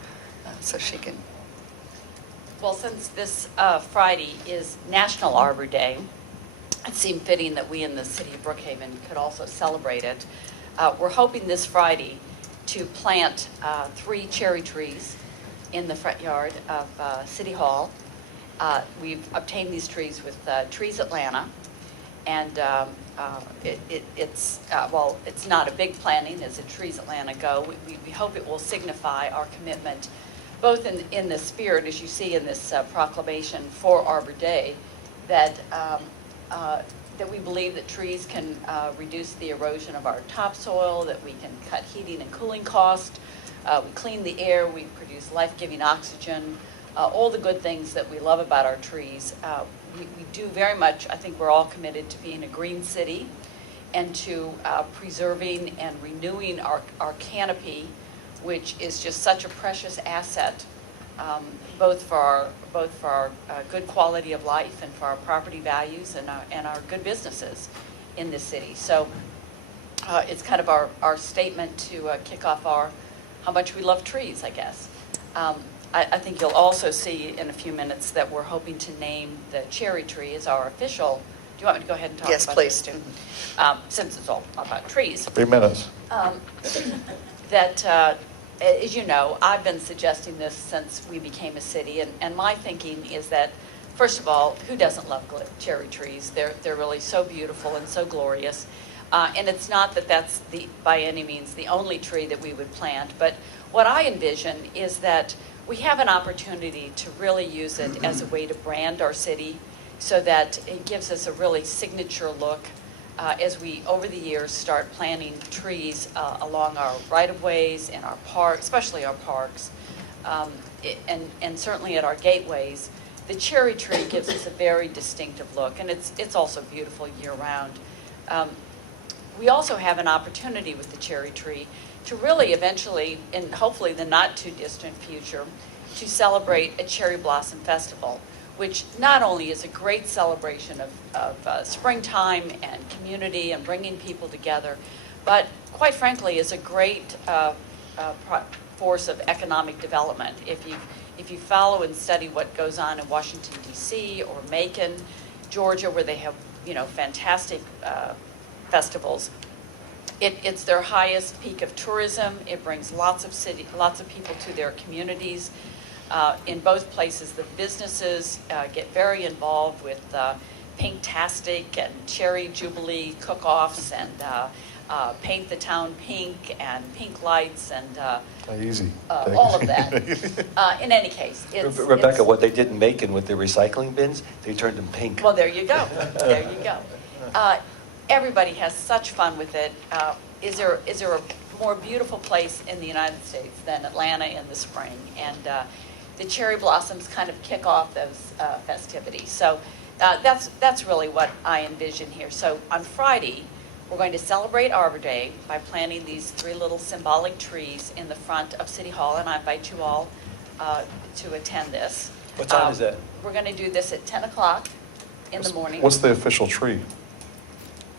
so she can. Well, since this Friday is National Arbor Day, it seemed fitting that we in the city of Brookhaven could also celebrate it. We're hoping this Friday to plant 3 cherry trees in the front yard of City Hall. We've obtained these trees with Trees Atlanta, and it's not a big planting as a Trees Atlanta go. We hope it will signify our commitment, both in the spirit, as you see in this proclamation for Arbor Day, that we believe that trees can reduce the erosion of our topsoil, that we can cut heating and cooling costs. We clean the air, we produce life-giving oxygen, all the good things that we love about our trees. We do very much, I think we're all committed to being a green city and to preserving and renewing our canopy, which is just such a precious asset, both for our good quality of life and for our property values and our good businesses in this city. So it's kind of our statement to kick off how much we love trees, I guess. I think you'll also see in a few minutes that we're hoping to name the cherry tree as our official. Do you want me to go ahead and talk Yes, about please. this too? Since it's all about trees. 3 minutes. That, as you know, I've been suggesting this since we became a city, and my thinking is that, first of all, who doesn't love cherry trees? They're really so beautiful and so glorious. And it's not that that's by any means the only tree that we would plant, but what I envision is that we have an opportunity to really use it as a way to brand our city so that it gives us a really signature look as we, over the years, start planting trees along our right-of-ways and our parks, especially our parks, and certainly at our gateways. The cherry tree gives us a very distinctive look, and it's also beautiful year-round. We also have an opportunity with the cherry tree to really eventually, and hopefully the not-too-distant future, to celebrate a cherry blossom festival, which not only is a great celebration of springtime and community and bringing people together, but quite frankly is a great force of economic development. If you follow and study what goes on in Washington, D.C. or Macon, Georgia, where they have fantastic festivals, it's their highest peak of tourism. It brings lots of people to their communities. In both places, the businesses get very involved with Pinktastic and Cherry Jubilee cook-offs and paint the town pink and pink lights and Easy. all of that. In any case, Rebecca, what they did in Macon with their recycling bins, they turned them pink. Well, there you go. There you go. Everybody has such fun with it. Is there a more beautiful place in the United States than Atlanta in the spring? And the cherry blossoms kind of kick off those festivities. So that's really what I envision here. So on Friday, we're going to celebrate Arbor Day by planting these 3 little symbolic trees in the front of City Hall, and I invite you all to attend this. What time is that? We're going to do this at 10 o'clock in the morning. What's the official tree?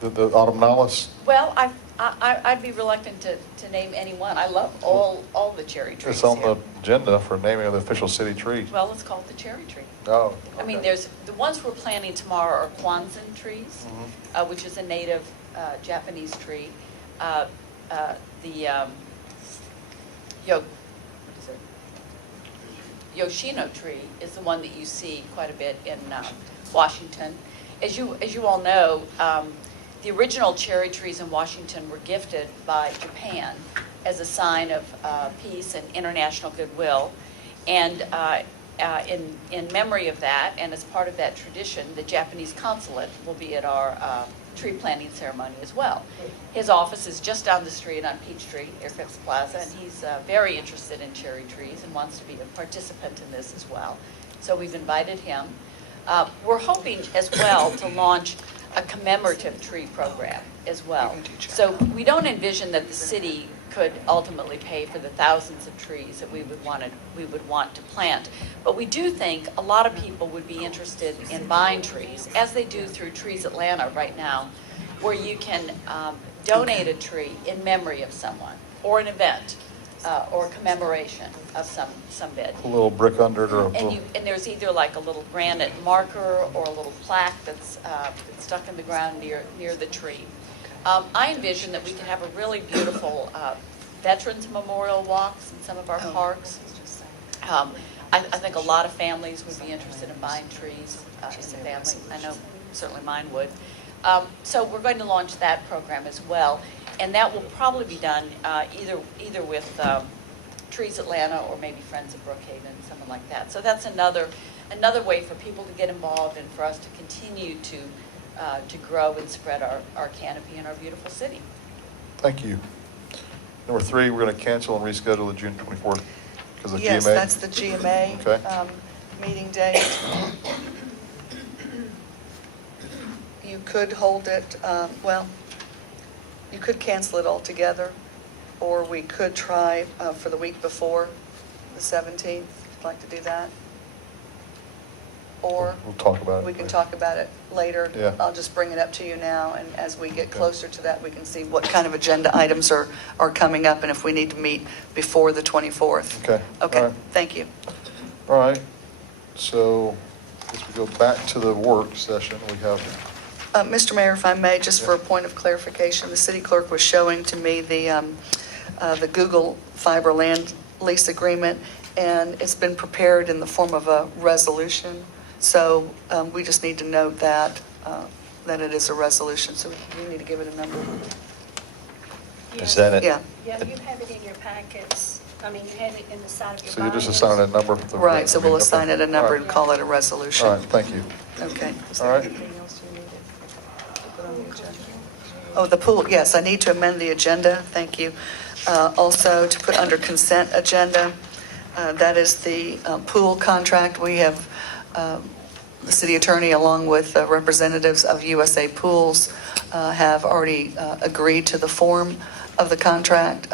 The autumnalis? Well, I'd be reluctant to name any one. I love all the cherry trees. It's on here. the agenda for naming of the official city tree. Well, let's call it the cherry tree. Oh. I mean, okay. there's, the ones we're planting tomorrow are Kwanzan trees, which is a native Japanese tree. Yoshino tree is the one that you see quite a bit in Washington. As you all know, the original cherry trees in Washington were gifted by Japan as a sign of peace and international goodwill. And in memory of that, and as part of that tradition, the Japanese consulate will be at our tree planting ceremony as well. His office is just down the street on Peachtree, Airfax Plaza, and he's very interested in cherry trees and wants to be a participant in this as well. So we've invited him. We're hoping as well to launch a commemorative tree program as well. So we don't envision that the city could ultimately pay for the thousands of trees that we would want to plant. But we do think a lot of people would be interested in buying trees, as they do through Trees Atlanta right now, where you can donate a tree in memory of someone, or an event, or commemoration of some bid. A little brick under it or a And little... and there's either like a little granite marker or a little plaque that's stuck in the ground near the tree. I envision that we could have a really beautiful Veterans Memorial walks in some of our parks. I think a lot of families would be interested in buying trees in the family. I know certainly mine would. So we're going to launch that program as well, and that will probably be done either with Trees Atlanta or maybe Friends of Brookhaven, something like that. So that's another way for people to get involved and for us to continue to grow and spread our canopy in our beautiful city. Thank you. Number 3, we're going to cancel and reschedule the June 24th because of GMA. Yes, that's the GMA Okay. meeting date. You could hold it, well, you could cancel it altogether, or we could try for the week before, the 17th, if you'd like to do that. Or We'll talk about it. we can talk about it later. Yeah. I'll just bring it up to you now, and as we get closer to that, we can see what kind of agenda items are coming up, and if we need to meet before the 24th. Okay. All Okay, right. thank you. All right, so as we go back to the work session, we have, Mr. Mayor, if I may, just for a Yeah. point of clarification, the city clerk was showing to me the Google Fiber land lease agreement, and it's been prepared in the form of a resolution. So we just need to note that it is a resolution, so we need to give it a number. Is that it? Yeah, Yeah, you have it in your packets. I mean, you have it in the side of your so you just bios. assign a number? right, so we'll assign it a number All and right. call it a resolution. All right, thank you. Okay. Is All there right. anything else you needed to put on the agenda? Oh, the pool, yes, I need to amend the agenda, thank you. Also, to put under consent agenda, that is the pool contract. We have, the city attorney, along with representatives of USA Pools, have already agreed to the form of the contract.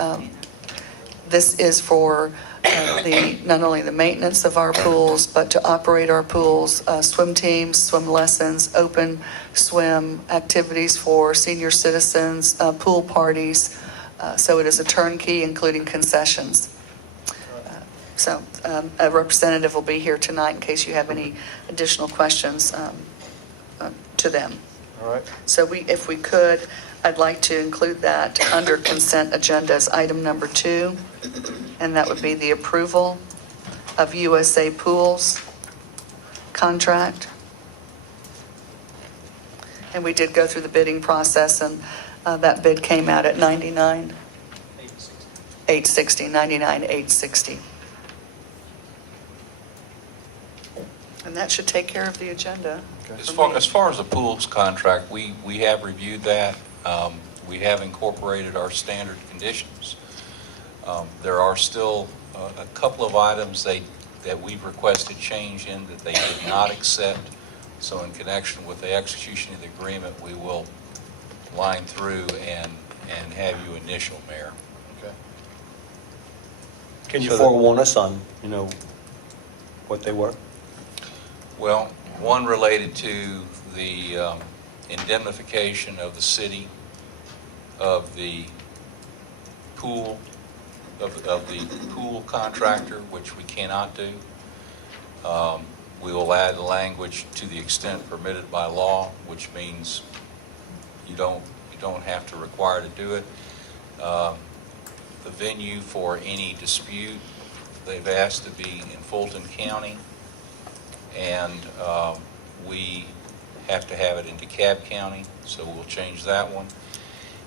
This is for not only the maintenance of our pools, but to operate our pools, swim teams, swim lessons, open swim activities for senior citizens, pool parties. So it is a turnkey, including concessions. So a representative will be here tonight in case you have any additional questions to them. All right, So if we could, I'd like to include that under consent agenda as item number 2, and that would be the approval of USA Pools contract. And we did go through the bidding process, and that bid came out at $99,860. And that should take care of the agenda. Okay. As far as the pools contract, we have reviewed that. We have incorporated our standard conditions. There are still a couple of items that we've requested change in that they did not accept. So in connection with the execution of the agreement, we will line through and have you initial, Mayor. okay. Can you So that- forewarn us on, what they were? Well, one related to the indemnification of the city of the pool, of the pool contractor, which we cannot do. We will add the language to the extent permitted by law, which means you don't have to require to do it. The venue for any dispute, they've asked to be in Fulton County, and we have to have it in DeKalb County, so we'll change that one.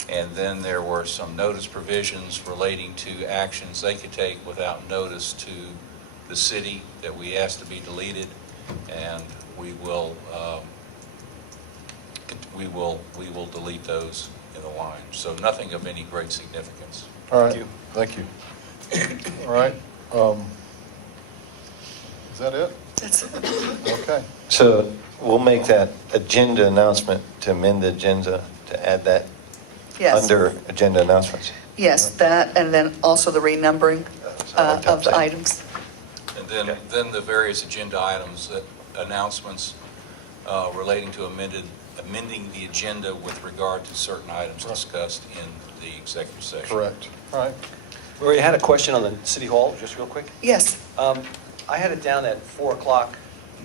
And then there were some notice provisions relating to actions they could take without notice to the city that we asked to be deleted, and we will delete those in the line. So nothing of any great significance. All right, thank you. All right. Is that it? That's it. Okay. So we'll make that agenda announcement to amend the agenda to add that Yes. under agenda announcements. Yes, that, and then also the renumbering of the items. And then the various agenda items, announcements relating to amending the agenda with regard to certain items discussed in the executive session. Correct. All right. We already had a question on the City Hall, just real quick. Yes. I had it down at 4 o'clock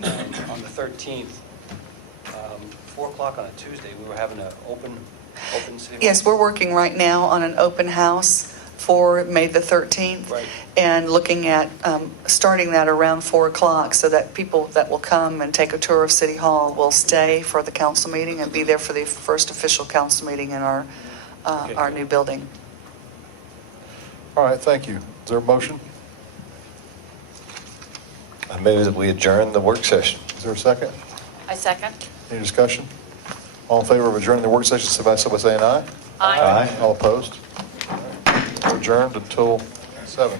on the 13th. 4 o'clock on a Tuesday, we were having an open City Hall? Yes, we're working right now on an open house for May the 13th. Right. And looking at starting that around 4 o'clock so that people that will come and take a tour of City Hall will stay for the council meeting and be there for the first official council meeting in our new building. All right, thank you. Is there a motion? I move that we adjourn the work session. Is there a second? I second. Any discussion? All in favor of adjourning the work session, signify so by saying aye. Aye. All opposed? All right. adjourned until 7.